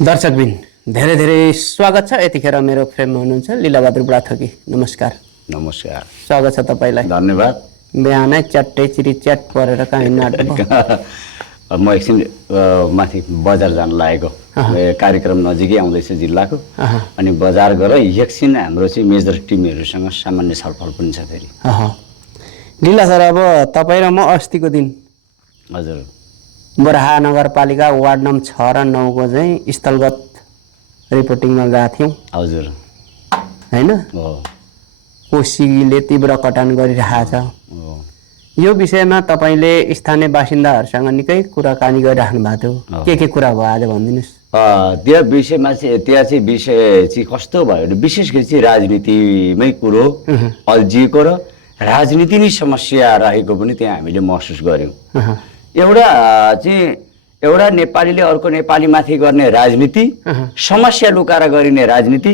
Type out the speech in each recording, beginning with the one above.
दर्शकबिन धेरै धेरै स्वागत छ। यतिखेर मेरो फ्रेममा हुनुहुन्छ लीलाबहादुर बुढाथोकी। नमस्कार। नमस्कार, स्वागत छ तपाईलाई। धन्यवाद। बिहानै च्याट्टै चिरी च्याट परेर कहाँ हिँड्न आँट्नु? म एकछिन माथि बजार जान लागेको, कार्यक्रम नजिकै आउँदैछ जिल्लाको, अनि बजार गएर एकछिन हाम्रो चाहिँ मेजर टिमहरूसँग सामान्य छलफल पनि छ फेरि। लीला सर, अब तपाईँ र म अस्तिको दिन हजुर बरहा नगरपालिका वार्ड नम्बर 6 र 9 को चाहिँ स्थलगत रिपोर्टिङमा गएको थियौँ। हजुर होइन, हो कोसीले तीव्र कटान गरिरहेको छ। यो विषयमा तपाईँले स्थानीय बासिन्दाहरूसँग निकै कुराकानी गरिराख्नु भएको थियो। के कुरा भयो आज भनिदिनुहोस्। त्यो विषयमा चाहिँ त्यहाँ चाहिँ विषय चाहिँ कस्तो भयो भने विशेष गरी चाहिँ राजनीतिमै कुरो अल्झिएको र राजनीति नै समस्या रहेको पनि त्यहाँ हामीले महसुस गऱ्यौँ। एउटा नेपालीले अर्को नेपालीमाथि गर्ने राजनीति, समस्या लुकाएर गरिने राजनीति,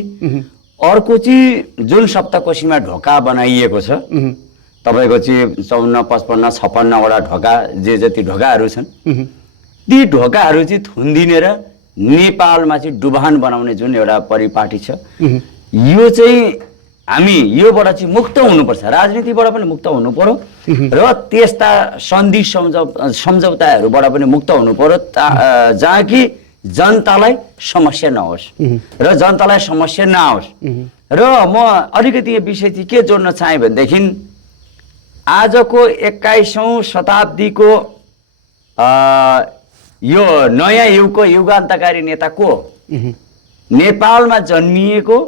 अर्को चाहिँ जुन सप्तकोशीमा ढोका बनाइएको छ तपाईँको चाहिँ 54, 55, 56वटा ढोका, जे जति ढोकाहरू छन् ती ढोकाहरू चाहिँ थुनिदिने र नेपालमा चाहिँ डुबान बनाउने जुन एउटा परिपाटी छ, यो चाहिँ हामी योबाट चाहिँ मुक्त हुनुपर्छ, राजनीतिबाट पनि मुक्त हुनु पर्यो र त्यस्ता सन्धि सम्झौताहरूबाट पनि मुक्त हुनु पर्यो जहाँ कि जनतालाई समस्या नहोस् र जनतालाई समस्या नआओस्। र म अलिकति यो विषय चाहिँ के जोड्न चाहेँ भनेदेखि आजको 21औं शताब्दीको यो नयाँ युगको युगान्तकारी नेता को? नेपालमा जन्मिएको,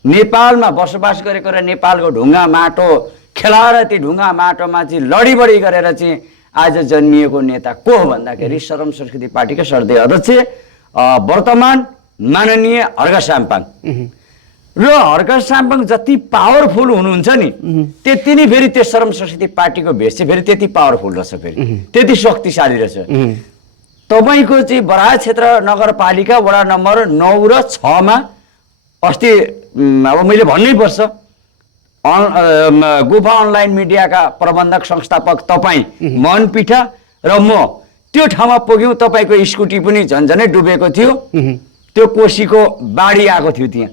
नेपालमा बसोबास गरेको र नेपालको ढुङ्गा माटो खेलाएर ती ढुङ्गा माटोमा चाहिँ लडीबडी गरेर चाहिँ आज जन्मिएको नेता को हो भन्दाखेरि श्रम संस्कृति पार्टीका सर्दै अध्यक्ष वर्तमान माननीय हर्क साम्पाङ। र हर्क साम्पाङ जति पावरफुल हुनुहुन्छ नि त्यति नै फेरि त्यो श्रम संस्कृति पार्टीको भेष चाहिँ फेरि त्यति पावरफुल रहेछ, फेरि त्यति शक्तिशाली रहेछ। तपाईँको चाहिँ बराहा क्षेत्र नगरपालिका वडा नम्बर 9 र 6 मा अस्ति अब मैले भन्नै पर्छ, गुफा अनलाइन मिडियाका प्रबन्धक संस्थापक तपाईँ, मन पिठा र म त्यो ठाउँमा पुग्यौँ। तपाईँको स्कुटी पनि झन्झनै डुबेको थियो, त्यो कोसीको बाढी आएको थियो त्यहाँ,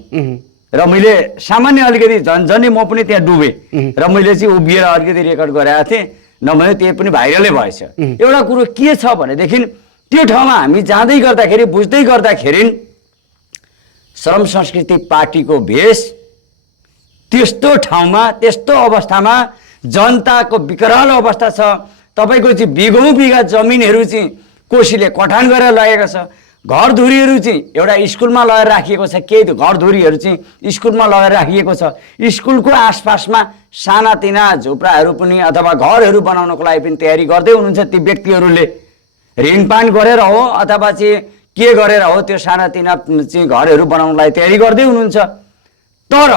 र मैले सामान्य अलिकति झन्झनै म पनि त्यहाँ डुबेँ र मैले चाहिँ उभिएर अलिकति रेकर्ड गराएको थिएँ, नभए त्यही पनि भाइरलै भएछ। एउटा कुरो के छ भनेदेखि त्यो ठाउँमा हामी जाँदै गर्दाखेरि बुझ्दै गर्दाखेरि श्रम संस्कृति पार्टीको भेष त्यस्तो ठाउँमा त्यस्तो अवस्थामा जनताको विकराल अवस्था छ। तपाईँको चाहिँ बिघौँ बिघा जमिनहरू चाहिँ कोसीले कटान गरेर लगेको छ। घरधुरीहरू चाहिँ एउटा स्कुलमा लगेर राखिएको छ, केही घरधुरीहरू चाहिँ स्कुलमा लगेर राखिएको छ। स्कुलको आसपासमा सानातिना झुप्राहरू पनि अथवा घरहरू बनाउनको लागि पनि तयारी गर्दै हुनुहुन्छ। ती व्यक्तिहरूले ऋणपान गरेर हो अथवा चाहिँ के गरेर हो त्यो सानातिना चाहिँ घरहरू बनाउनलाई तयारी गर्दै हुनुहुन्छ। तर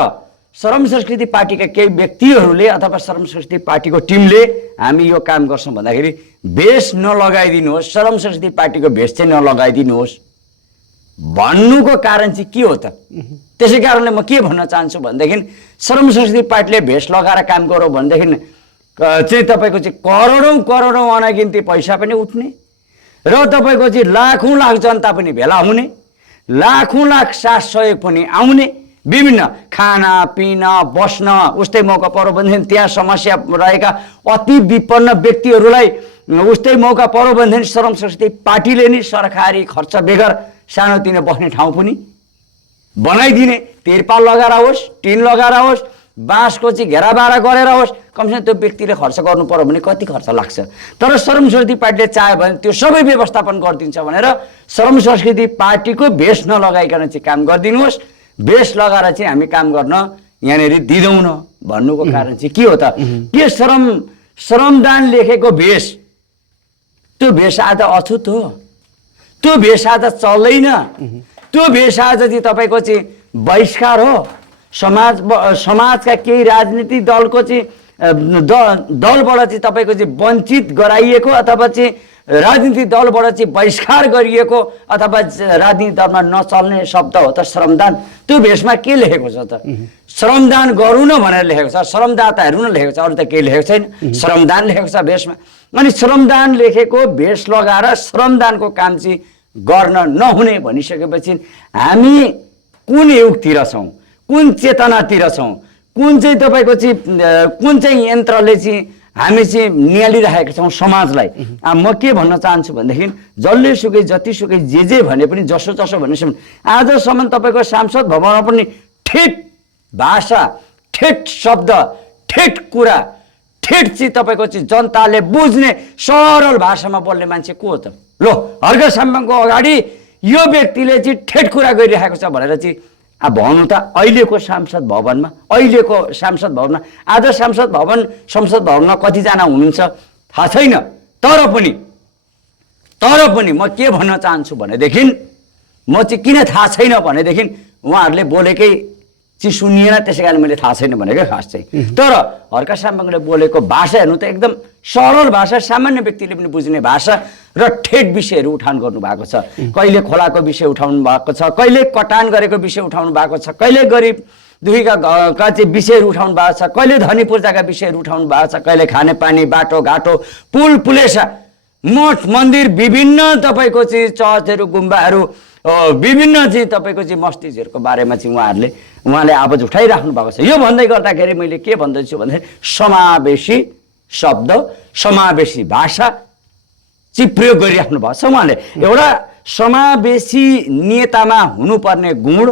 श्रम संस्कृति पार्टीका केही व्यक्तिहरूले अथवा श्रम संस्कृति पार्टीको टिमले हामी यो काम गर्छौँ भन्दाखेरि भेष नलगाइदिनुहोस्, श्रम संस्कृति पार्टीको भेष चाहिँ नलगाइदिनुहोस् भन्नुको कारण चाहिँ के हो त? त्यसै कारणले म के भन्न चाहन्छु भनेदेखि श्रम संस्कृति पार्टीले भेष लगाएर काम गरौँ भनेदेखि चाहिँ तपाईँको चाहिँ करोडौँ अनगिन्ती पैसा पनि उठ्ने र तपाईँको चाहिँ लाखौँ लाख जनता पनि भेला हुने, लाखौँ लाख साथ सहयोग पनि आउने, विभिन्न खाना पिना बस्न उस्तै मौका पर्यो भनेदेखि त्यहाँ समस्या रहेका अति विपन्न व्यक्तिहरूलाई उस्तै मौका पर्यो भनेदेखि श्रम संस्कृति पार्टीले नै सरकारी खर्च बेगर सानोतिनो बस्ने ठाउँ पनि बनाइदिने, तिरपाल लगाएर होस्, टिन लगाएर होस्, बाँसको चाहिँ घेराबारा गरेर होस्, कमसेकम त्यो व्यक्तिले खर्च गर्नु पर्यो भने कति खर्च लाग्छ। तर श्रम संस्कृति पार्टीले चाह्यो भने त्यो सबै व्यवस्थापन गरिदिन्छ भनेर श्रम संस्कृति पार्टीको भेष नलगाइकन चाहिँ काम गरिदिनुहोस्, भेष लगाएर चाहिँ हामी काम गर्न यहाँनिर दिँदैनौँ भन्नुको कारण चाहिँ के हो त? के श्रमदान लेखेको भेष, त्यो भेष आज अछुत हो, त्यो भेष आज चल्दैन, त्यो भेष आज चाहिँ तपाईँको चाहिँ बहिष्कार हो। समाजका केही राजनीतिक दलको चाहिँ दलबाट चाहिँ तपाईँको चाहिँ वञ्चित गराइएको अथवा चाहिँ राजनीतिक दलबाट चाहिँ बहिष्कार गरिएको अथवा राजनीतिक दलमा नचल्ने शब्द हो त श्रमदान। त्यो भेषमा के लेखेको छ त? श्रमदान गरौँ न भनेर लेखेको छ, श्रमदाताहरू न लेखेको छ, अरू त केही लेखेको छैन, श्रमदान लेखेको छ भेषमा। अनि श्रमदान लेखेको भेष लगाएर श्रमदानको काम चाहिँ गर्न नहुने भनिसकेपछि हामी कुन युगतिर छौँ, कुन चेतनातिर छौँ, कुन चाहिँ तपाईँको चाहिँ कुन चाहिँ यन्त्रले चाहिँ हामी चाहिँ निहालिरहेका छौँ समाजलाई। म के भन्न चाहन्छु भनेदेखि जसलेसुकै जतिसुकै जे भने पनि जसो जसो भनेसम्म आजसम्म तपाईँको सांसद भवनमा पनि ठेट भाषा, ठेट शब्द, ठेट कुरा, ठेट चाहिँ तपाईँको चाहिँ जनताले बुझ्ने सरल भाषामा बोल्ने मान्छे को हो त? लो, हर्क साम्पाङको अगाडि यो व्यक्तिले चाहिँ ठेट कुरा गरिरहेको छ भनेर चाहिँ अब भन्नु त अहिलेको संसद भवनमा आज संसद भवनमा कतिजना हुनुहुन्छ थाहा छैन। तर पनि म के भन्न चाहन्छु भनेदेखि म चाहिँ किन थाहा छैन भनेदेखि उहाँहरूले बोलेकै चाहिँ सुनिएन, त्यसै कारण मैले थाहा छैन भनेको खास चाहिँ। तर हर्क साम्पाङले बोलेको भाषा हेर्नु त एकदम सरल भाषा, सामान्य व्यक्तिले पनि बुझ्ने भाषा र ठेट विषयहरू उठान गर्नुभएको छ। कहिले खोलाको विषय उठाउनु भएको छ, कहिले कटान गरेको विषय उठाउनु भएको छ, कहिले गरिब दुखीका चाहिँ विषयहरू उठाउनु भएको छ, कहिले धनी पूर्जाका विषयहरू उठाउनु भएको छ, कहिले खानेपानी, बाटोघाटो, पुल पुलेसा, मठ मन्दिर, विभिन्न तपाईँको चाहिँ चर्चहरू, गुम्बाहरू, विभिन्न चाहिँ तपाईँको चाहिँ मस्जिदहरूको बारेमा चाहिँ उहाँले आवाज उठाइराख्नु भएको छ। यो भन्दै गर्दाखेरि मैले के भन्दैछु भन्दाखेरि समावेशी शब्द, समावेशी भाषा चाहिँ प्रयोग गरिराख्नु भएको छ उहाँले। एउटा समावेशी नेतामा हुनुपर्ने गुण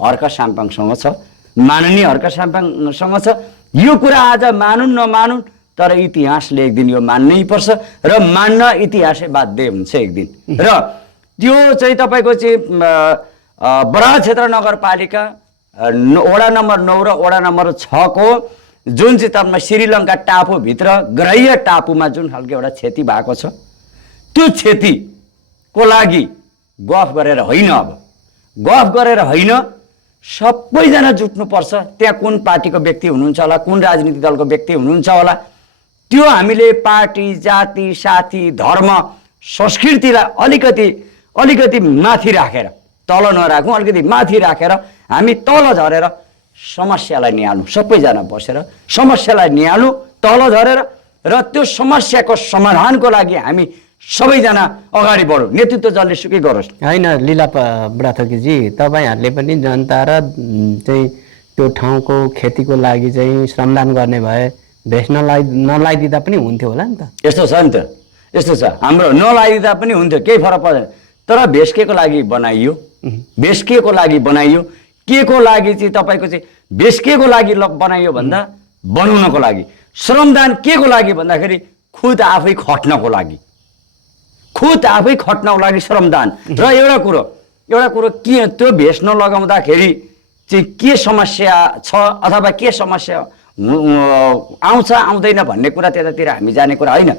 हर्क साम्पाङसँग छ, माननीय हर्क साम्पाङसँग छ। यो कुरा आज मानुन् नमानुन्, तर इतिहासले एक दिन यो मान्नै पर्छ र मान्न इतिहासै बाध्य हुन्छ एक दिन। र त्यो चाहिँ तपाईँको चाहिँ बराह क्षेत्र नगरपालिका वडा नम्बर 9 र वडा नम्बर 6 को जुन चाहिँ तपाईँमा श्रीलङ्का टापुभित्र ग्राह्य टापुमा जुन खालको एउटा क्षति भएको छ, त्यो क्षतिको लागि गफ गरेर होइन, अब गफ गरेर होइन, सबैजना जुट्नुपर्छ। त्यहाँ कुन पार्टीको व्यक्ति हुनुहुन्छ होला, कुन राजनीतिक दलको व्यक्ति हुनुहुन्छ होला, त्यो हामीले पार्टी, जाति, साथी, धर्म, संस्कृतिलाई अलिकति माथि राखेर, तल नराखौँ, अलिकति माथि राखेर हामी तल झरेर समस्यालाई निहाल्नु, सबैजना बसेर समस्यालाई निहाल्नु तल झरेर, र त्यो समस्याको समाधानको लागि हामी सबैजना अगाडि बढौँ, नेतृत्व जसलेसुकै गरोस्। होइन लीला बुढाथोकीजी, तपाईँहरूले पनि जनता र चाहिँ त्यो ठाउँको खेतीको लागि चाहिँ श्रमदान गर्ने भए भेष नलाइदिँदा पनि हुन्थ्यो होला नि त। यस्तो छ नि त, यस्तो छ, हाम्रो नलाइदिँदा पनि हुन्थ्यो, केही फरक पर्दैन। तर भेष के को लागि बनाइयो, भेष के को लागि बनाइयो, के को लागि चाहिँ तपाईँको चाहिँ भेष के को लागि बनाइयो भन्दा बनाउनको लागि, श्रमदान के को लागि भन्दाखेरि खुद आफै खट्नको लागि, खुद आफै खट्नको लागि श्रमदान। र एउटा कुरो के, त्यो भेष नलगाउँदाखेरि चाहिँ के समस्या छ अथवा के समस्या आउँछ आउँदैन भन्ने कुरा त्यतातिर हामी जाने कुरा होइन।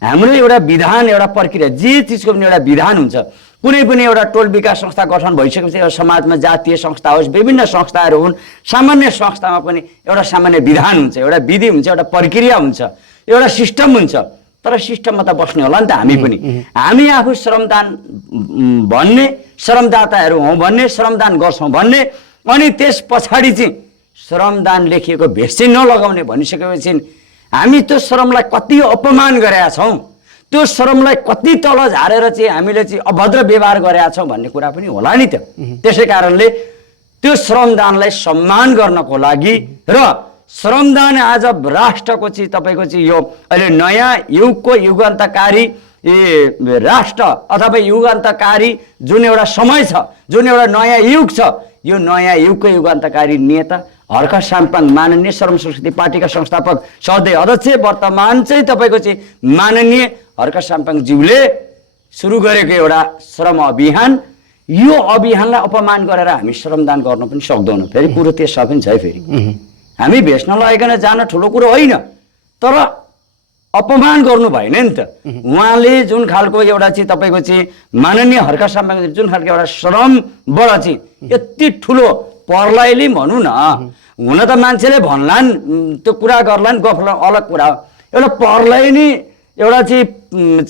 हाम्रो एउटा विधान, एउटा प्रक्रिया, जे चिजको पनि एउटा विधान हुन्छ। कुनै पनि एउटा टोल विकास संस्था गठन भइसकेपछि एउटा समाजमा जातीय संस्था होस्, विभिन्न संस्थाहरू हुन्, सामान्य संस्थामा पनि एउटा सामान्य विधान हुन्छ, एउटा विधि हुन्छ, एउटा प्रक्रिया हुन्छ, एउटा सिस्टम हुन्छ। तर सिस्टममा त बस्ने होला नि त हामी पनि। हामी आफू श्रमदान भन्ने, श्रमदाताहरू हौँ भन्ने, श्रमदान गर्छौँ भन्ने, अनि त्यस पछाडि चाहिँ श्रमदान लेखिएको भेष चाहिँ नलगाउने भनिसकेपछि हामी त्यो श्रमलाई कति अपमान गरेका छौँ, त्यो श्रमलाई कति तल झारेर चाहिँ हामीले चाहिँ अभद्र व्यवहार गरेका छौँ भन्ने कुरा पनि होला नि त। त्यसै कारणले त्यो श्रमदानलाई सम्मान गर्नको लागि र श्रमदान आज राष्ट्रको चाहिँ तपाईँको चाहिँ यो अहिले नयाँ युगको युगान्तकारी राष्ट्र अथवा युगान्तकारी जुन एउटा समय छ, जुन एउटा नयाँ युग छ, यो नयाँ युगको युगान्तकारी नेता हर्क साम्पाङ, माननीय श्रम संस्कृति पार्टीका संस्थापक सधैँ अध्यक्ष, वर्तमान चाहिँ तपाईँको चाहिँ माननीय हर्क साम्पाङज्यूले सुरु गरेको एउटा श्रम अभियान, यो अभियानलाई अपमान गरेर हामी श्रमदान गर्न पनि सक्दैनौँ। फेरि कुरो त्यसमा पनि छ है, फेरि हामी भेष नलाइकन जान ठुलो कुरो होइन, तर अपमान गर्नु भएन नि त। उहाँले जुन खालको एउटा चाहिँ तपाईँको चाहिँ माननीय हर्क साम्पाङ जुन खालको एउटा श्रमबाट चाहिँ यति ठुलो पर्लाइली भनौँ न, हुन त मान्छेले भन्लान्, त्यो कुरा गर्लान्, गफला अलग कुरा हो। एउटा पर्लाई नि एउटा चाहिँ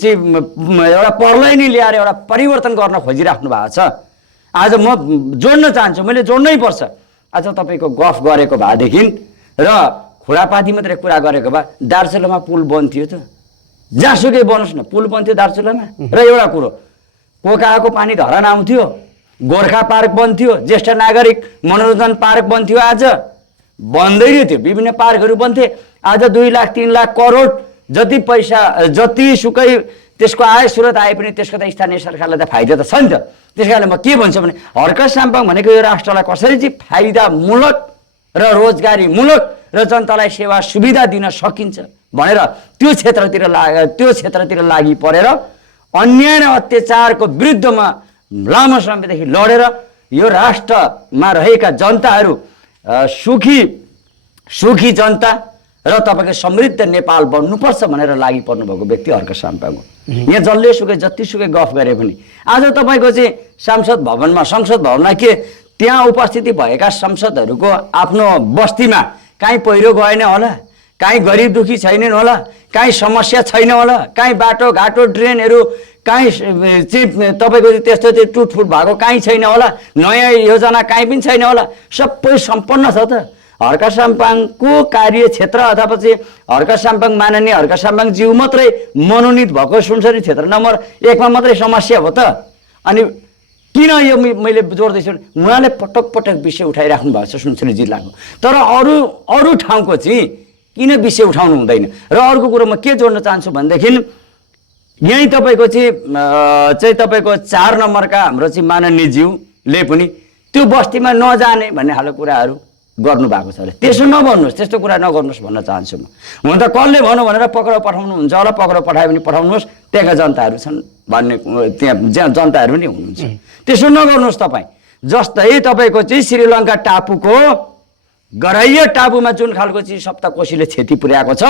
एउटा पर्लाई नि ल्याएर एउटा परिवर्तन गर्न खोजिराख्नु भएको छ। आज म जोड्न चाहन्छु, मैले जोड्नै पर्छ। आज तपाईँको गफ गरेको भएदेखि र खुडापाती मात्रै कुरा गरेको भए दार्चुलामा पुल बन्थ्यो त, जहाँसुकै बनोस् न, पुल बन्थ्यो दार्चुलामा। र एउटा कुरो, कोकाको पानी धरान आउँथ्यो, गोर्खा पार्क बन्थ्यो, ज्येष्ठ नागरिक मनोरञ्जन पार्क बन्थ्यो, आज बन्दैन थियो। विभिन्न पार्कहरू बन्थे। आज 2 लाख 3 लाख करोड जति पैसा जतिसुकै त्यसको आय स्रोत आए पनि त्यसको त स्थानीय सरकारलाई त फाइदा त छ नि त। त्यस कारणले म के भन्छु भने हर्क साम्पाङ भनेको यो राष्ट्रलाई कसरी चाहिँ फाइदामूलक र रोजगारीमूलक र जनतालाई सेवा सुविधा दिन सकिन्छ भनेर त्यो क्षेत्रतिर लागि परेर अन्याय र अत्याचारको विरुद्धमा लामो समयदेखि लडेर यो राष्ट्रमा रहेका जनताहरू सुखी जनता र तपाईँको समृद्ध नेपाल बन्नुपर्छ भनेर लागि पर्नु भएको व्यक्ति हर्क साम्पाङ हो। यहाँ जसले जतिसुकै गफ गरे पनि आज तपाईँको चाहिँ संसद भवनमा के त्यहाँ उपस्थिति भएका सांसदहरूको आफ्नो बस्तीमा काहीँ पहिरो गएन होला, काहीँ गरिब दुखी छैनन् होला, काहीँ समस्या छैन होला, काहीँ बाटोघाटो ड्रेनहरू काहीँ चाहिँ तपाईँको त्यस्तो चाहिँ टुटफुट भएको काहीँ छैन होला, नयाँ योजना काहीँ पनि छैन होला, सबै सम्पन्न छ त। हर्क साम्पाङको कार्यक्षेत्र अथवा चाहिँ हर्क साम्पाङ माननीय हर्क साम्पाङज्यू मात्रै मनोनित भएको सुनसरी क्षेत्र नम्बर 1मा मात्रै समस्या हो त। अनि किन यो मैले जोड्दैछु उहाँले पटक विषय उठाइराख्नु भएको छ सुनसरी जिल्लाको, तर अरू ठाउँको चाहिँ किन विषय उठाउनु हुँदैन। र अर्को कुरो म के जोड्न चाहन्छु भनेदेखि यहीँ तपाईँको चाहिँ तपाईँको 4 नम्बरका हाम्रो चाहिँ माननीयज्यूले पनि त्यो बस्तीमा नजाने भन्ने खालको कुराहरू गर्नुभएको छ अरे। त्यसो नभन्नुहोस्, त्यस्तो कुरा नगर्नुहोस् भन्न चाहन्छु म। हुन त कसले भनौँ भनेर पक्रेर पठाउनुहुन्छ होला, पक्रेर पठायो भने पठाउनुहोस्, त्यहाँका जनताहरू छन् भन्ने त्यहाँ जनताहरू पनि हुनुहुन्छ। त्यसो नगर्नुहोस् तपाईँ। जस्तै तपाईँको चाहिँ श्रीलङ्का टापुको गराइया टापुमा जुन खालको चाहिँ सप्तकोशीले क्षति पुर्याएको छ,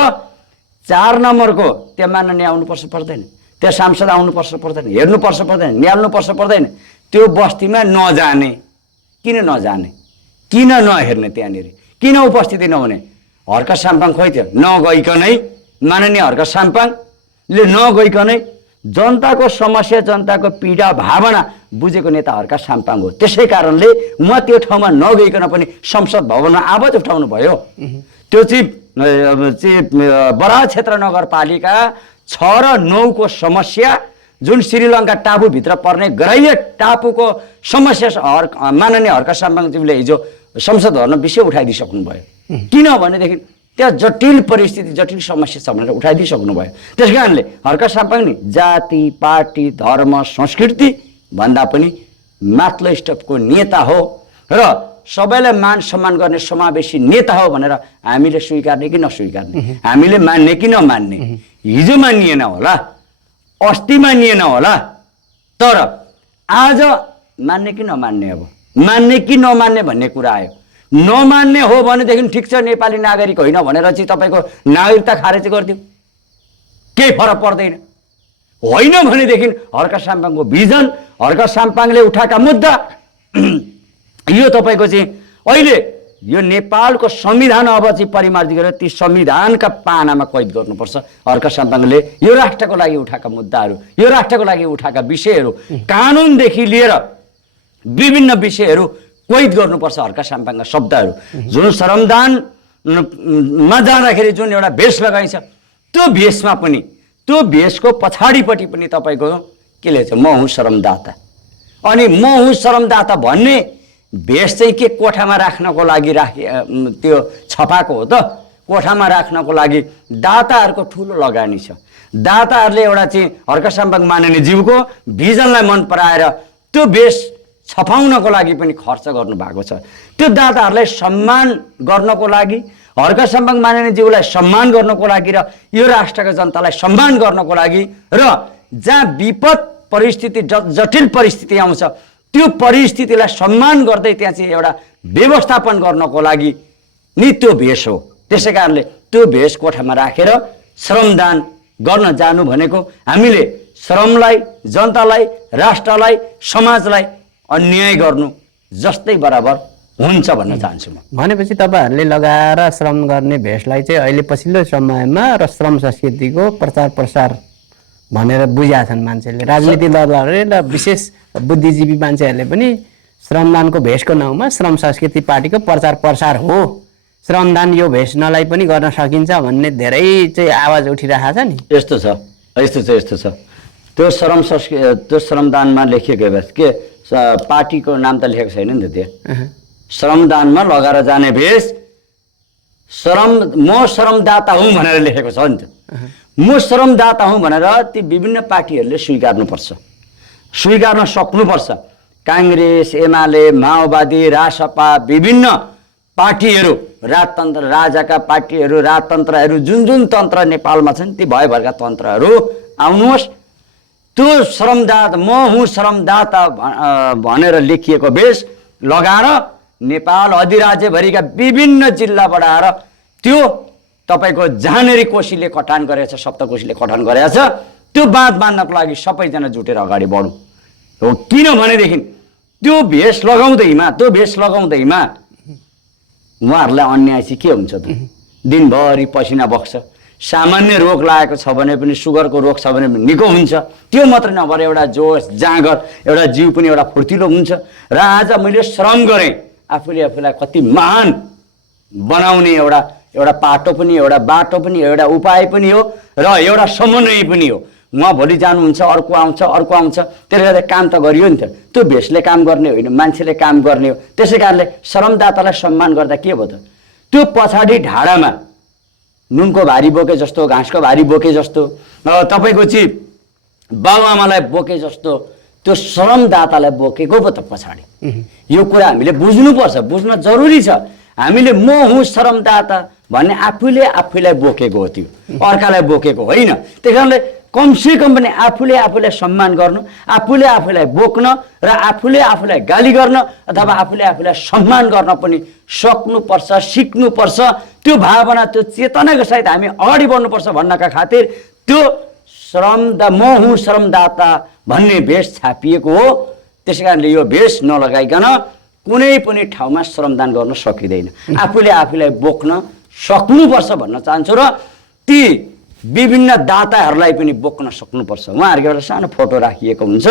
4 नम्बरको त्यहाँ माननीय आउनुपर्छ पर्दैन, त्यहाँ सांसद आउनुपर्छ पर्दैन, हेर्नुपर्छ पर्दैन, निहाल्नुपर्छ पर्दैन, त्यो बस्तीमा नजाने। किन नजाने, किन नहेर्ने, त्यहाँनिर किन उपस्थिति नहुने? हर्क साम्पाङ खोइ थियो नगइकनै, माननीय हर्क साम्पाङले नगइकनै जनताको समस्या जनताको पीडा भावना बुझेको नेता हर्क साम्पाङ हो। त्यसै कारणले उहाँ त्यो ठाउँमा नगइकन पनि संसद भवनमा आवाज उठाउनु भयो। त्यो चाहिँ बराह क्षेत्र नगरपालिका 6 र 9 को समस्या जुन श्रीलङ्का टापुभित्र पर्ने गराइया टापुको समस्या माननीय हर्क साम्पाङज्यूले हिजो संसद भवनमा विषय उठाइदिइसक्नु भयो। किनभनेदेखि त्यहाँ जटिल परिस्थिति जटिल समस्या छ भनेर उठाइदिइसक्नु भयो। त्यस कारणले हर्क साम्पाङ नि जाति पार्टी धर्म संस्कृति भन्दा पनि माथिल्लो स्टपको नेता हो र सबैलाई मान सम्मान गर्ने समावेशी नेता हो भनेर हामीले स्वीकार्ने कि नस्वीकार्ने, हामीले मान्ने कि नमान्ने, हिजो मानिएन होला, अस्ति मानिएन होला, तर आज मान्ने कि नमान्ने, अब मान्ने कि नमान्ने भन्ने कुरा आयो। नमान्ने हो भनेदेखि ठिक छ, नेपाली नागरिक होइन भनेर चाहिँ तपाईँको नागरिकता खारेज गरिदियो, केही फरक पर्दैन। होइन भनेदेखि हर्क साम्पाङको भिजन, हर्क साम्पाङले उठाएका मुद्दा यो तपाईँको चाहिँ अहिले यो नेपालको संविधान अब चाहिँ परिमार्जित गरेर ती संविधानका पानामा कैद गर्नुपर्छ। हर्क साम्पाङले यो राष्ट्रको लागि उठाएका मुद्दाहरू, यो राष्ट्रको लागि उठाएका विषयहरू, कानुनदेखि लिएर विभिन्न विषयहरू कैद गर्नुपर्छ। हर्क साम्पाङका शब्दहरू जुन श्रमदानमा जाँदाखेरि जुन एउटा भेष लगाइन्छ, त्यो भेषमा पनि त्यो भेषको पछाडिपट्टि पनि तपाईँको के लेख्छ, म हुँ श्रमदाता। अनि म हुँ श्रमदाता भन्ने भेष चाहिँ के कोठामा राख्नको लागि त्यो छपाएको हो त? कोठामा राख्नको लागि दाताहरूको ठुलो लगानी छ। दाताहरूले एउटा चाहिँ हर्क साम्पाङ माननीयज्यूको भिजनलाई मन पराएर त्यो भेष छपाउनको लागि पनि खर्च गर्नुभएको छ। त्यो दाताहरूलाई सम्मान गर्नको लागि, हर्क साम्पाङ माननीयज्यूलाई सम्मान गर्नको लागि र यो राष्ट्रका जनतालाई सम्मान गर्नको लागि र जहाँ विपद परिस्थिति जटिल परिस्थिति आउँछ त्यो परिस्थितिलाई सम्मान गर्दै त्यहाँ चाहिँ एउटा व्यवस्थापन गर्नको लागि नि त्यो भेष हो। त्यसै कारणले त्यो भेष कोठामा राखेर श्रमदान गर्न जानु भनेको हामीले श्रमलाई, जनतालाई, राष्ट्रलाई, समाजलाई अन्याय गर्नु जस्तै बराबर हुन्छ भन्न चाहन्छु म। भनेपछि तपाईँहरूले लगाएर श्रम गर्ने भेषलाई चाहिँ अहिले पछिल्लो समयमा र श्रम संस्कृतिको प्रचार प्रसार भनेर बुझाएका छन् मान्छेले, राजनीति दलहरूले र विशेष बुद्धिजीवी मान्छेहरूले पनि श्रमदानको भेषको नाउँमा श्रम संस्कृति पार्टीको प्रचार प्रसार हो, श्रमदान यो भेष नलाई पनि गर्न सकिन्छ भन्ने धेरै चाहिँ आवाज उठिरहेको छ नि। यस्तो छ। त्यो त्यो श्रमदानमा लेखिएको भए के पार्टीको नाम त लेखेको छैन नि त त्यो श्रमदानमा लगाएर जाने भेष म श्रमदाता हुँ भनेर लेखेको छ नि त म श्रमदाता हुँ भनेर ती विभिन्न पार्टीहरूले स्वीकार्न सक्नुपर्छ काङ्ग्रेस एमाले माओवादी रासपा विभिन्न पार्टीहरू राजतन्त्र राजाका पार्टीहरू राजतन्त्रहरू जुन जुन तन्त्र नेपालमा छन् ती भयभरका तन्त्रहरू आउनुहोस् त्यो श्रमदाता म हुँ श्रमदाता भनेर लेखिएको भेष लगाएर नेपाल अधिराज्यभरिका विभिन्न जिल्लाबाट आएर त्यो तपाईँको जहाँनेरि कोशीले कटान गरेको छ सप्तकोशीले कटान गरेको छ त्यो बाँध बाँध्नको लागि सबैजना जुटेर अगाडि बढौँ हो किनभनेदेखि त्यो भेष लगाउँदैमा उहाँहरूलाई अन्याय चाहिँ के हुन्छ त दिनभरि पसिना बग्छ सामान्य रोग लागेको छ भने पनि सुगरको रोग छ भने पनि निको हुन्छ त्यो मात्र नभएर एउटा जोस जाँगर एउटा जिउ पनि एउटा फुर्तिलो हुन्छ र आज मैले श्रम गरेँ आफूलाई कति महान बनाउने एउटा पाटो पनि एउटा बाटो पनि एउटा उपाय पनि हो र एउटा समन्वय पनि हो उहाँ भोलि जानुहुन्छ अर्को आउँछ त्यसले गर्दा काम त गरियो नि त त्यो भेषले काम गर्ने होइन मान्छेले काम गर्ने हो त्यसै कारणले श्रमदातालाई सम्मान गर्दा के भयो त त्यो पछाडि ढाडामा नुनको भारी बोके जस्तो घाँसको भारी बोके जस्तो तपाईँको चाहिँ बाबुआमालाई बोके जस्तो त्यो श्रमदातालाई बोकेको पो त पछाडि यो कुरा हामीले बुझ्न जरुरी छ हामीले म हुँ श्रमदाता भन्ने आफूलाई बोकेको हो त्यो अर्कालाई बोकेको होइन त्यही कारणले कमसे कम पनि आफूलाई सम्मान गर्नु आफूलाई बोक्न र आफूलाई गाली गर्न अथवा आफूलाई सम्मान गर्न पनि सक्नुपर्छ सिक्नुपर्छ त्यो भावना त्यो चेतनाको सहित हामी अगाडि बढ्नुपर्छ भन्नका खातिर त्यो म हुँ श्रमदाता भन्ने भेष छापिएको हो त्यसै कारणले यो भेष नलगाइकन कुनै पनि ठाउँमा श्रमदान गर्न सकिँदैन आफूलाई बोक्न सक्नुपर्छ भन्न चाहन्छु र ती विभिन्न दाताहरूलाई पनि बोक्न सक्नुपर्छ उहाँहरूको एउटा सानो फोटो राखिएको हुन्छ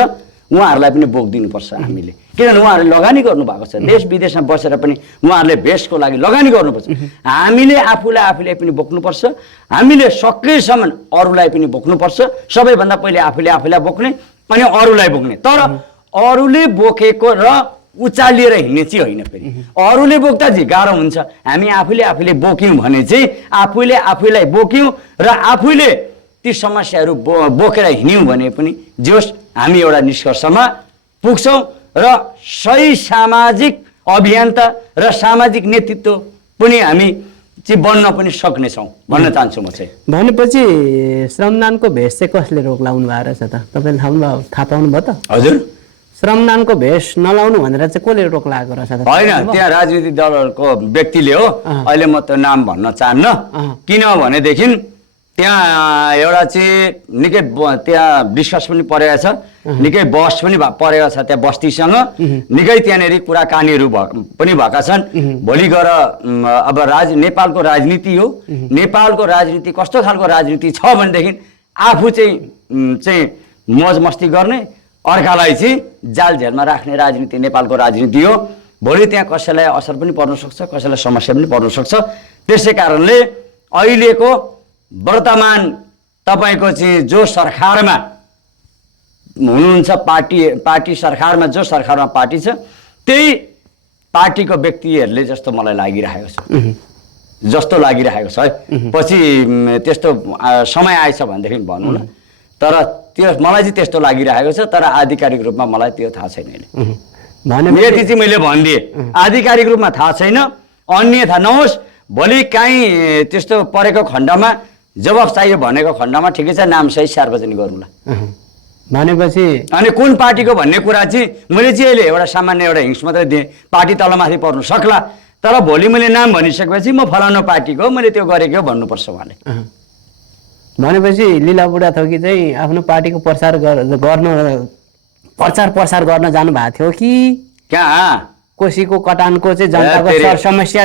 उहाँहरूलाई पनि बोकिदिनुपर्छ हामीले किनभने उहाँहरूले लगानी गर्नुभएको छ देश विदेशमा बसेर पनि उहाँहरूले भेषको लागि लगानी गर्नुपर्छ हामीले आफूलाई पनि बोक्नुपर्छ हामीले सकेसम्म अरूलाई पनि बोक्नुपर्छ सबैभन्दा पहिले आफूलाई बोक्ने अनि अरूलाई बोक्ने तर अरूले बोकेको र उचालिएर हिँड्ने चाहिँ होइन फेरि अरूले बोक्दा चाहिँ गाह्रो हुन्छ हामी आफूले बोक्यौँ भने चाहिँ आफूलाई बोक्यौँ र आफूले ती समस्याहरू बोकेर हिँड्यौँ भने पनि जोस् हामी एउटा निष्कर्षमा पुग्छौँ र सही सामाजिक अभियन्ता र सामाजिक नेतृत्व पनि हामी चाहिँ बन्न पनि सक्नेछौँ भन्न चाहन्छु म चाहिँ भनेपछि श्रमदानको भेष चाहिँ कसले रोक लाउनु भएको रहेछ त तपाईँले थाहा पाउनु भयो त हजुर श्रमदानको भेष नलाउनु भनेर चाहिँ कसले रोक लागेको रहेछ त होइन त्यहाँ राजनीतिक दलहरूको व्यक्तिले हो अहिले म त्यो नाम भन्न चाहन्न किनभनेदेखि त्यहाँ एउटा चाहिँ निकै त्यहाँ डिस्कस पनि परेको छ निकै बहस पनि परेको छ त्यहाँ बस्तीसँग निकै त्यहाँनिर कुराकानीहरू पनि भएका छन् भोलि गएर अब नेपालको राजनीति हो नेपालको राजनीति कस्तो खालको राजनीति छ भनेदेखि आफू चाहिँ मौज मस्ती गर्ने अर्कालाई चाहिँ जाल झेलमा राख्ने राजनीति नेपालको राजनीति हो भोलि त्यहाँ कसैलाई असर पनि पर्न सक्छ कसैलाई समस्या पनि पर्न सक्छ त्यसै कारणले अहिलेको वर्तमान तपाईँको चाहिँ जो सरकारमा हुनुहुन्छ पार्टी सरकारमा जो सरकारमा पार्टी छ त्यही पार्टीको व्यक्तिहरूले जस्तो मलाई लागिरहेको छ है पछि त्यस्तो समय आएछ भनेदेखि भनौँ न तर त्यो मलाई चाहिँ त्यस्तो लागिरहेको छ तर आधिकारिक रूपमा मलाई त्यो थाहा छैन यति चाहिँ मैले भनिदिएँ आधिकारिक रूपमा थाहा छैन अन्यथा नहोस् भोलि काहीँ त्यस्तो परेको खण्डमा जवाफ चाहियो भनेको खण्डमा ठिकै छ नाम सही सार्वजनिक गरौँला भनेपछि अनि कुन पार्टीको भन्ने कुरा चाहिँ मैले चाहिँ अहिले एउटा सामान्य एउटा हिंस मात्रै दिएँ पार्टी तलमाथि पर्नु सक्ला तर भोलि मैले नाम भनिसकेपछि म फलानु पार्टीको मैले त्यो गरेको भन्नुपर्छ उहाँले भनेपछि लीला बुढाथोकी चाहिँ आफ्नो पार्टीको प्रचार प्रसार गर्न जानु भएको थियो कि कहाँ कोसीको कटानको चाहिँ जनताको समस्या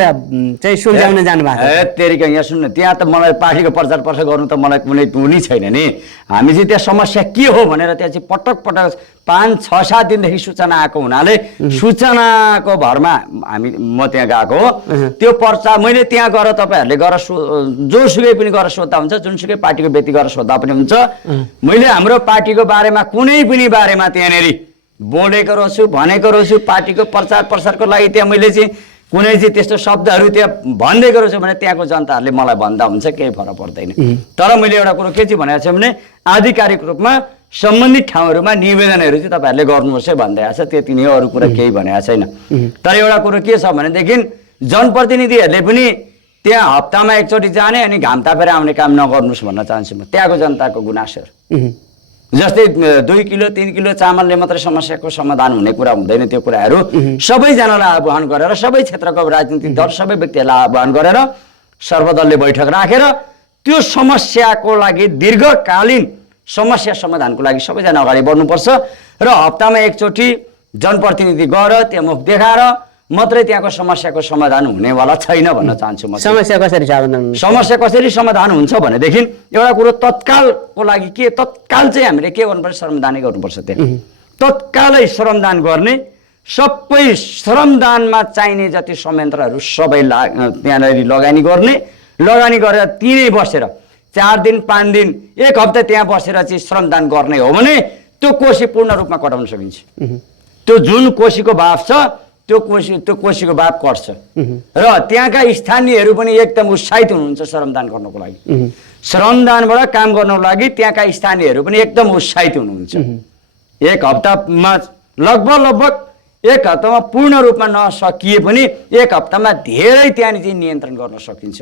चाहिँ सुल्झाउन जानु भएको छ। तेरिका यहाँ सुन्नु, त्यहाँ त मलाई पार्टीको प्रचार प्रसार गर्नु त मलाई कुनै हुनै छैन नि। हामी चाहिँ त्यहाँ समस्या के हो भनेर त्यहाँ चाहिँ पटक पटक 5-6-7 दिनदेखि सूचना आएको हुनाले सूचनाको भरमा म त्यहाँ गएको हो। त्यो पर्चा मैले त्यहाँ गएर तपाईँहरूले गएर जोसुकै पनि गएर सोद्धा हुन्छ, जुनसुकै पार्टीको व्यक्ति गएर सोद्धा पनि हुन्छ। मैले हाम्रो पार्टीको बारेमा कुनै पनि बारेमा त्यहाँनिर बोलेको रहेछु, भनेको रहेछु, पार्टीको प्रचार प्रसारको लागि त्यहाँ मैले चाहिँ कुनै चाहिँ त्यस्तो शब्दहरू त्यहाँ भनिदिएको रहेछु भने त्यहाँको जनताहरूले मलाई भन्दा हुन्छ, केही फरक पर्दैन। तर मैले एउटा कुरो के चाहिँ भनेको छु भने आधिकारिक रूपमा सम्बन्धित ठाउँहरूमा निवेदनहरू चाहिँ तपाईँहरूले गर्नुपर्छ भनिरहेको छ, त्यति नै, अरू कुरा केही भनेको छैन। तर एउटा कुरो के छ भनेदेखि जनप्रतिनिधिहरूले पनि त्यहाँ हप्तामा एकचोटि जाने अनि घाम तापेर आउने काम नगर्नुहोस् भन्न चाहन्छु म। त्यहाँको जनताको गुनासोहरू जस्तै 2 किलो 3 किलो चामलले मात्रै समस्याको समाधान हुने कुरा हुँदैन। त्यो कुराहरू सबैजनालाई आह्वान गरेर, सबै क्षेत्रको राजनीतिक दल, सबै व्यक्तिहरूलाई आह्वान गरेर सर्वदलीय बैठक राखेर त्यो समस्याको लागि दीर्घकालीन समस्या समाधानको लागि सबैजना अगाडि बढ्नुपर्छ र हप्तामा एकचोटि जनप्रतिनिधि गएर त्यहाँ मुख देखाएर मात्रै त्यहाँको समस्याको समाधान हुनेवाला छैन भन्न चाहन्छु म। समस्या कसरी समाधान हुन्छ भनेदेखि एउटा कुरो तत्कालको लागि के, तत्काल चाहिँ हामीले के गर्नुपर्छ, श्रमदानै गर्नुपर्छ। त्यहाँ तत्कालै श्रमदान गर्ने, सबै श्रमदानमा चाहिने जति संयन्त्रहरू सबै त्यहाँनिर लगानी गर्ने, लगानी गरेर त्यहीँ बसेर 4 दिन 5 दिन 1 हप्ता त्यहाँ बसेर चाहिँ श्रमदान गर्ने हो भने त्यो कोसी पूर्ण रूपमा कटाउन सकिन्छ। त्यो जुन कोसीको भाव छ त्यो कोसीको भाव कट्छ र त्यहाँका स्थानीयहरू पनि एकदम उत्साहित हुनुहुन्छ श्रमदान गर्नको लागि। श्रमदानबाट काम गर्नको लागि त्यहाँका स्थानीयहरू पनि एकदम उत्साहित हुनुहुन्छ। 1 हप्तामा लगभग 1 हप्तामा पूर्ण रूपमा नसकिए पनि 1 हप्तामा धेरै त्यहाँनिर चाहिँ नियन्त्रण गर्न सकिन्छ।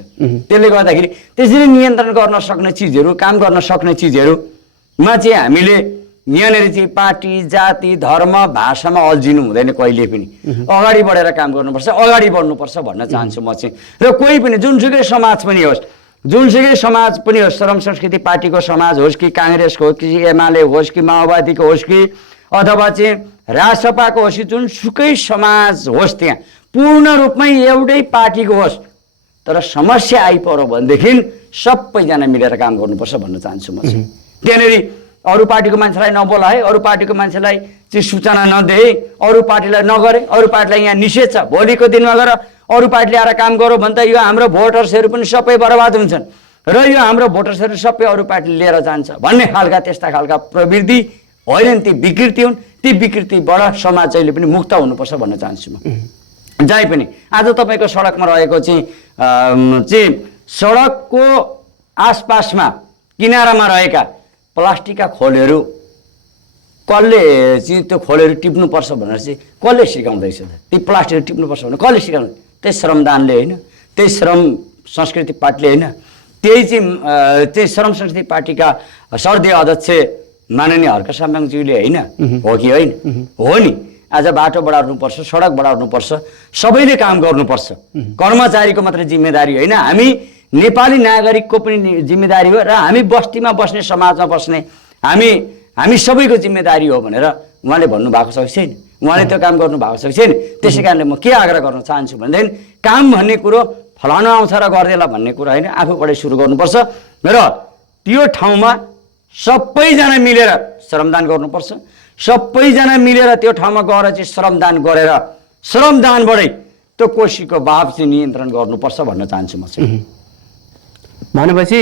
त्यसले गर्दाखेरि त्यसरी नियन्त्रण गर्न सक्ने चिजहरू, काम गर्न सक्ने चिजहरूमा चाहिँ हामीले यहाँनिर चाहिँ पार्टी, जाति, धर्म, भाषामा अल्झिनु हुँदैन कहिले पनि। अगाडि बढेर काम गर्नुपर्छ, अगाडि बढ्नुपर्छ भन्न चाहन्छु म चाहिँ। र कोही पनि जुनसुकै समाज पनि होस्, श्रम संस्कृति पार्टीको समाज होस् कि काङ्ग्रेसको होस् कि एमाले होस् कि माओवादीको होस् कि अथवा चाहिँ राजसपाको होस् कि जुनसुकै समाज होस्, त्यहाँ पूर्ण रूपमै एउटै पार्टीको होस्, तर समस्या आइपर्यो भनेदेखि सबैजना मिलेर काम गर्नुपर्छ भन्न चाहन्छु म चाहिँ। त्यहाँनिर अरू पार्टीको मान्छेलाई नबोलाए, अरू पार्टीको मान्छेलाई चाहिँ सूचना नदिए, अरू पार्टीलाई नगरे, अरू पार्टीलाई यहाँ निषेध छ, भोलिको दिनमा गएर अरू पार्टीले आएर काम गरौँ भने त यो हाम्रो भोटर्सहरू पनि सबै बर्बाद हुन्छन् र यो हाम्रो भोटर्सहरू सबै अरू पार्टीले लिएर जान्छ भन्ने खालका त्यस्ता खालका प्रवृत्ति होइन, ती विकृति हुन्। ती विकृतिबाट समाज जहिले पनि मुक्त हुनुपर्छ भन्न चाहन्छु म। जहीँ पनि आज तपाईँको सडकमा रहेको चाहिँ सडकको आसपासमा किनारामा रहेका प्लास्टिकका खोलहरू कसले चाहिँ त्यो खोलहरू टिप्नुपर्छ भनेर चाहिँ कसले सिकाउँदैछ त? ती प्लास्टिकहरू टिप्नुपर्छ भने कसले सिकाउँछ? त्यही श्रमदानले होइन, त्यही श्रम संस्कृति पार्टीले होइन, त्यही चाहिँ श्रम संस्कृति पार्टीका सर्दीय अध्यक्ष माननीय हर्क साम्पाङज्यूले होइन, हो कि होइन? हो नि। आज बाटो बढाउनुपर्छ, सडक बढाउनुपर्छ, सबैले काम गर्नुपर्छ। कर्मचारीको मात्रै जिम्मेदारी होइन, हामी नेपाली नागरिकको पनि जिम्मेदारी हो र हामी बस्तीमा बस्ने, समाजमा बस्ने हामी सबैको जिम्मेदारी हो भनेर उहाँले भन्नुभएको छ कि छैन? उहाँले त्यो काम गर्नुभएको छ कि छैन? त्यसै कारणले म के आग्रह गर्न चाहन्छु भनेदेखि काम भन्ने कुरो फलानु आउँछ र गरिदेला भन्ने कुरा होइन, आफूबाटै सुरु गर्नुपर्छ र त्यो ठाउँमा सबैजना मिलेर श्रमदान गर्नुपर्छ। सबैजना मिलेर त्यो ठाउँमा गएर चाहिँ श्रमदान गरेर श्रमदानबाटै त्यो कोसीको भाव चाहिँ नियन्त्रण गर्नुपर्छ भन्न चाहन्छु म चाहिँ। भनेपछि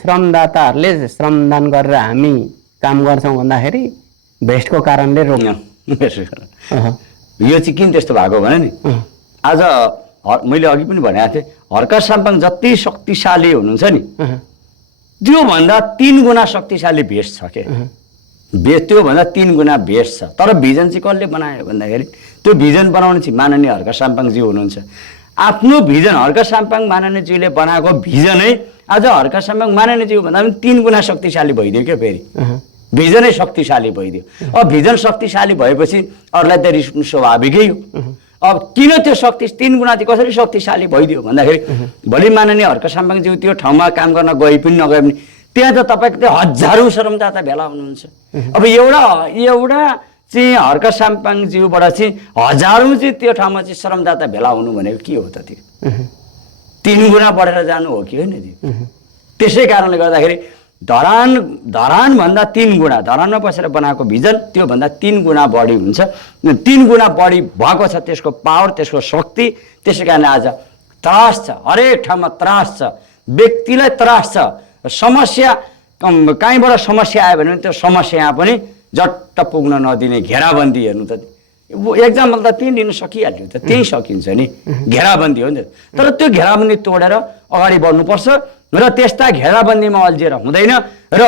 श्रमदाताहरूले श्रमदान गरेर हामी काम गर्छौँ भन्दाखेरि भेस्टको कारणले रोक्न, यो चाहिँ किन त्यस्तो भएको भने नि, आज मैले अघि पनि भनेको थिएँ, हर्क साम्पाङ जति शक्तिशाली हुनुहुन्छ नि त्योभन्दा 3 गुणा शक्तिशाली भेस्ट छ के। त्योभन्दा 3 गुणा भेस्ट छ। तर भिजन चाहिँ कसले बनायो भन्दाखेरि त्यो भिजन बनाउने चाहिँ माननीय हर्क साम्पाङज्यू हुनुहुन्छ। आफ्नो भिजन हर्क साम्पाङ माननीयज्यूले बनाएको भिजनै आज हर्क साम्पाङ माननीयज्यू भन्दा पनि 3 गुणा शक्तिशाली भइदियो क्या। फेरि भिजनै शक्तिशाली भइदियो। अब भिजन शक्तिशाली भएपछि अरूलाई त रिस उठ्नु स्वाभाविकै हो। अब किन त्यो 3 गुणा चाहिँ कसरी शक्तिशाली भइदियो भन्दाखेरि भोलि माननीय हर्क साम्पाङज्यू त्यो ठाउँमा काम गर्न गए पनि नगए पनि त्यहाँ त तपाईँको त्यो हजारौँ श्रमदाता भेला हुनुहुन्छ। अब एउटा चाहिँ हर्क साम्पाङज्यूबाट चाहिँ हजारौँ चाहिँ त्यो ठाउँमा चाहिँ श्रमदाता भेला हुनु भनेको के हो त त्यो 3 गुणा बढेर जानु हो कि होइन त्यो त्यसै कारणले गर्दाखेरि धरानभन्दा 3 गुणा धरानमा बसेर बनाएको भिजन त्योभन्दा 3 गुणा बढी हुन्छ 3 गुणा बढी भएको छ त्यसको पावर त्यसको शक्ति त्यसै कारणले आज त्रास छ हरेक ठाउँमा त्रास छ व्यक्तिलाई त्रास छ समस्या कहीँबाट समस्या आयो भने त्यो समस्या यहाँ पनि झट्ट पुग्न नदिने घेराबन्दी हेर्नु त एक्जाम्पल त त्यही लिन सकिहाल्यो त त्यही सकिन्छ नि घेराबन्दी हो नि तर त्यो घेराबन्दी तोडेर अगाडि बढ्नुपर्छ र त्यस्ता घेराबन्दीमा अल्झिएर हुँदैन र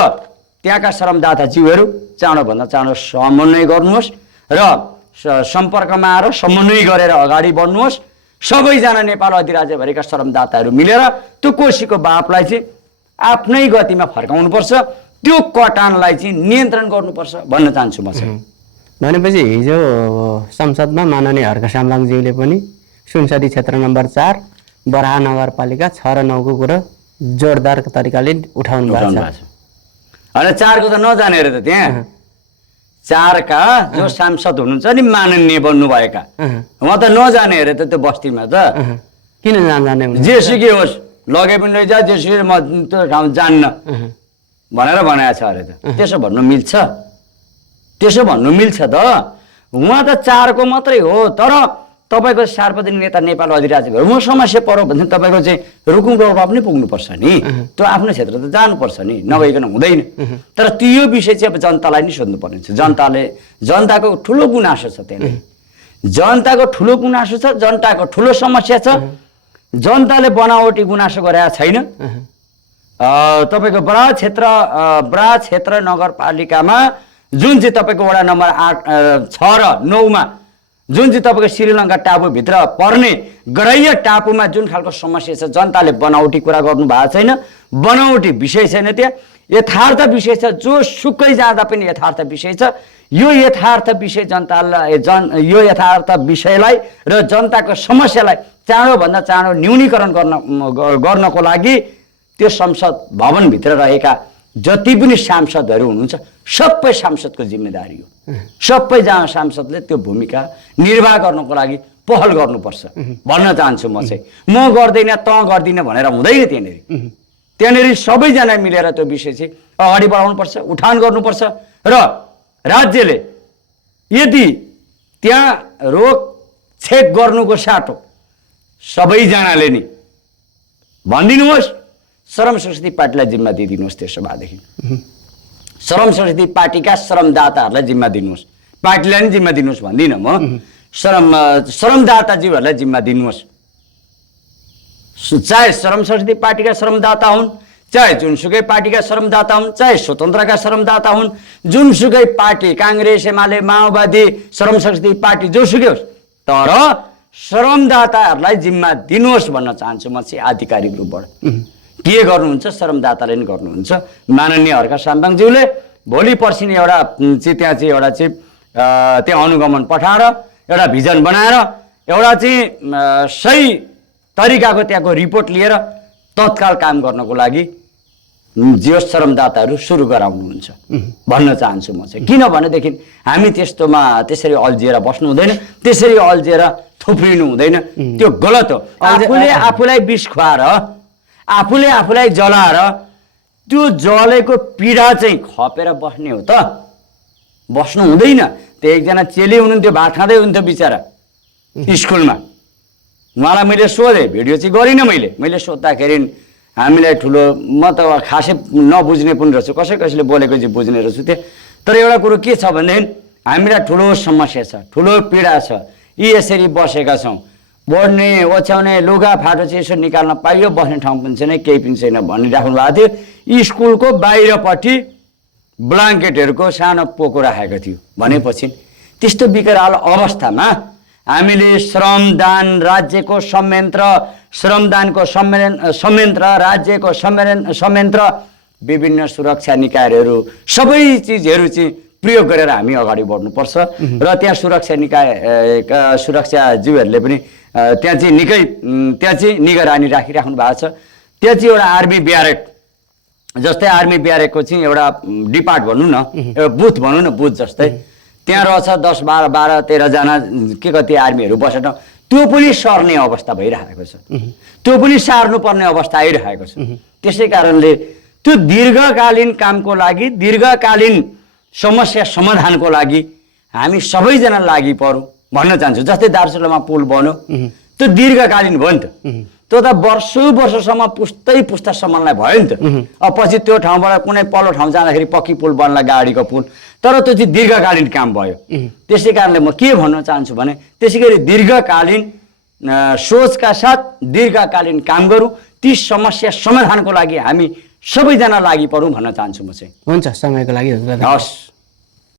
त्यहाँका श्रमदाताज्यूहरू चाँडोभन्दा चाँडो समन्वय गर्नुहोस् र सम्पर्कमा आएर समन्वय गरेर अगाडि बढ्नुहोस् सबैजना नेपाल अधिराज्यभरिका श्रमदाताहरू मिलेर त्यो कोसीको बापलाई चाहिँ आफ्नै गतिमा फर्काउनुपर्छ त्यो कटानलाई चाहिँ नियन्त्रण गर्नुपर्छ भन्न चाहन्छु म चाहिँ भनेपछि हिजो संसदमा माननीय हर्क साम्पाङज्यूले पनि सुनसरी क्षेत्र नम्बर 4 बराहा नगरपालिका 6 र 9 को कुरा जोरदार तरिकाले उठाउनु भएको छ होइन 4 को त नजाने अरे त त्यहाँ 4 का जो सांसद हुनुहुन्छ नि माननीय बन्नुभएका उहाँ त नजाने अरे त त्यो बस्तीमा त किन जान्ने जेसुकै होस् लगे पनि लैजा जेसुकै म त्यो ठाउँ जान्न भनेर भनेको छ अरे त त्यसो भन्नु मिल्छ त्यसो भन्नु मिल्छ त उहाँ त 4 को मात्रै हो तर तपाईँको सार्वजनिक नेता नेपाल अधिराज्यको म समस्या पर्यो भने तपाईँको चाहिँ रुकुम डोल्पा पनि पुग्नुपर्छ नि त्यो आफ्नो क्षेत्र त जानुपर्छ नि नगइकन हुँदैन तर त्यो विषय चाहिँ अब जनतालाई नि सोध्नुपर्ने छ जनताको ठुलो गुनासो छ त्यहाँ जनताको ठुलो गुनासो छ जनताको ठुलो समस्या छ जनताले बनावटी गुनासो गरेका छैन तपाईँको बडा क्षेत्र नगरपालिकामा जुन चाहिँ तपाईँको वडा नम्बर 8 6 र 9 मा जुन चाहिँ तपाईँको श्रीलङ्का टापुभित्र पर्ने गराइया टापुमा जुन खालको समस्या छ जनताले बनावटी कुरा गर्नु भएको छैन बनावटी विषय छैन त्यहाँ यथार्थ विषय छ जो सुकै जाँदा पनि यथार्थ विषय छ यो यथार्थ विषय यो यथार्थ विषयलाई र जनताको समस्यालाई चाँडोभन्दा चाँडो न्यूनीकरण गर्नको लागि त्यो संसद भवनभित्र रहेका जति पनि सांसदहरू हुनुहुन्छ सबै सांसदको जिम्मेदारी हो सबै सांसदले त्यो भूमिका निर्वाह गर्नको लागि पहल गर्नुपर्छ भन्न चाहन्छु म चाहिँ म गर्दैन त गर्दिन भनेर हुँदैन त्यहाँनिर सबैजना मिलेर त्यो विषय चाहिँ अगाडि बढाउनुपर्छ उठान गर्नुपर्छ र राज्यले यदि त्यहाँ रोक छेक गर्नुको साटो सबैजनाले नि भनिदिनुहोस् श्रम संस्कृति पार्टीलाई जिम्मा दिइदिनुहोस् त्यसो भएदेखि श्रम संस्कृति पार्टीका श्रमदाताहरूलाई जिम्मा दिनुहोस् पार्टीलाई नि जिम्मा दिनुहोस् भन्दिनँ म श्रमदाताज्यूहरूलाई जिम्मा दिनुहोस् चाहे श्रम संस्कृति पार्टीका श्रमदाता हुन् चाहे जुनसुकै पार्टीका श्रमदाता हुन् चाहे स्वतन्त्रका श्रमदाता हुन् जुनसुकै पार्टी काङ्ग्रेस एमाले माओवादी श्रम संस्कृति पार्टी जोसुकै होस् तर श्रमदाताहरूलाई जिम्मा दिनुहोस् भन्न चाहन्छु म चाहिँ आधिकारिक रूपबाट के गर्नुहुन्छ श्रमदाताले नि गर्नुहुन्छ माननीय हर्क साम्पाङज्यूले भोलि पर्सि एउटा चाहिँ त्यहाँ चाहिँ एउटा चाहिँ त्यहाँ अनुगमन पठाएर एउटा भिजन बनाएर एउटा चाहिँ सही तरिकाको त्यहाँको रिपोर्ट लिएर तत्काल काम गर्नको लागि जो श्रमदाताहरू सुरु गराउनुहुन्छ भन्न चाहन्छु म चाहिँ किनभनेदेखि हामी त्यस्तोमा त्यसरी अल्झिएर बस्नु हुँदैन त्यसरी अल्झिएर थुप्रिनु हुँदैन त्यो गलत हो आफूले आफूलाई विष खुवाएर आफूले आफूलाई जलाएर त्यो जलेको पीडा चाहिँ खपेर बस्ने हो त बस्नु हुँदैन त्यो एकजना चेली हुनुहुन्थ्यो भात खाँदै हुन्थ्यो बिचरा स्कुलमा उहाँलाई मैले सोधेँ भिडियो चाहिँ गरिनँ मैले सोद्धाखेरि हामीलाई ठुलो म त खासै नबुझ्ने पनि रहेछु कसैले बोलेको चाहिँ बुझ्ने रहेछु तर एउटा कुरो के छ भनेदेखि हामीलाई ठुलो समस्या छ ठुलो पीडा छ यी यसरी बसेका छौँ बढ्ने ओछ्याउने लुगा फाटो चाहिँ यसो निकाल्न पाइयो बस्ने ठाउँ पनि छैन केही पनि छैन भनिराख्नु भएको थियो स्कुलको बाहिरपट्टि ब्ल्याङ्केटहरूको सानो पोको राखेको थियो भनेपछि त्यस्तो विकराल अवस्थामा हामीले श्रमदान राज्यको संयन्त्र श्रमदानको संयन्त्र राज्यको संयन्त्र विभिन्न सुरक्षा निकायहरू सबै चिजहरू चाहिँ प्रयोग गरेर हामी अगाडि बढ्नुपर्छ र त्यहाँ सुरक्षा निकाय सुरक्षाजीवहरूले पनि त्यहाँ चाहिँ निगरानी राखिराख्नु भएको छ त्यहाँ चाहिँ एउटा आर्मी ब्यारेक जस्तै आर्मी ब्यारेकको चाहिँ एउटा डिपार्ट भनौँ न एउटा बुथ भनौँ न बुथ जस्तै त्यहाँ रहेछ 10, 12, 13 जना के कति आर्मीहरू बसेर त्यो पनि सर्ने अवस्था भइरहेको छ, त्यो पनि सार्नुपर्ने अवस्था आइरहेको छ। त्यसै कारणले त्यो दीर्घकालीन कामको लागि, दीर्घकालीन समस्या समाधानको लागि हामी सबैजना लागि परौँ भन्न चाहन्छु। जस्तै दार्चुलामा पुल बन्यो, त्यो दीर्घकालीन भयो नि त, त्यो त वर्षौँ पुस्तै पुस्तासम्मलाई भयो नि त। अब पछि त्यो ठाउँबाट कुनै पल्लो ठाउँ जाँदाखेरि पक्की पुल बन्ला, गाडीको पुल, तर त्यो चाहिँ दीर्घकालीन काम भयो। त्यसै कारणले म के भन्न चाहन्छु भने त्यसै गरी दीर्घकालीन सोचका साथ दीर्घकालीन काम गरौँ, ती समस्या समाधानको लागि हामी सबैजना लागि परौँ भन्न चाहन्छु म चाहिँ। हुन्छ, समयको लागि हजुरलाई हवस्।